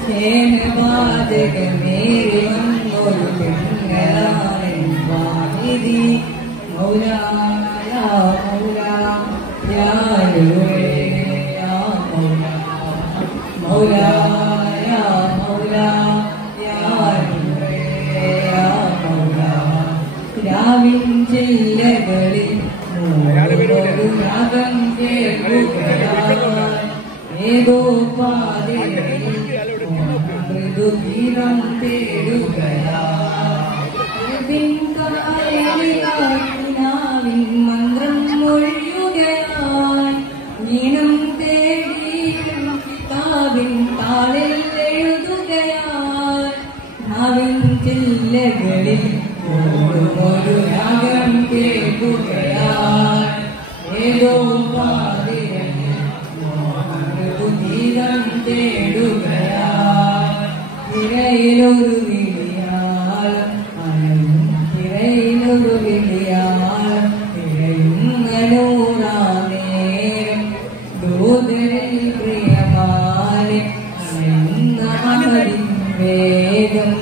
शहबाद के मेरे मौला या मौला या मौला मौला या मौला या मौला രാവിൻ ചില്ലകളിൽ രാഗം ഏതോ പാതയിൽ മൃദുഗീതം തേടുകയാവിൻ മന്ത്രം മൊഴിയുകയാൻ ഈണം തേടി കിതാബിൻ താളിൽ എഴുതുകയാൻ രാവിൻ ചില്ലകളിൽ ഒരു രാഗം കേൾക്കുകയാൻ ഏതോ പാതിരയിൽ മൃദുഗീതം തേടുകയാൻ തിരയിലൊരു വിളിയാൽ തിരയിലൊരു വിളിയാൽ തിരയുന്നൂറാമേരം ദൂതരിൽ പ്രിയമാലെ വേഗം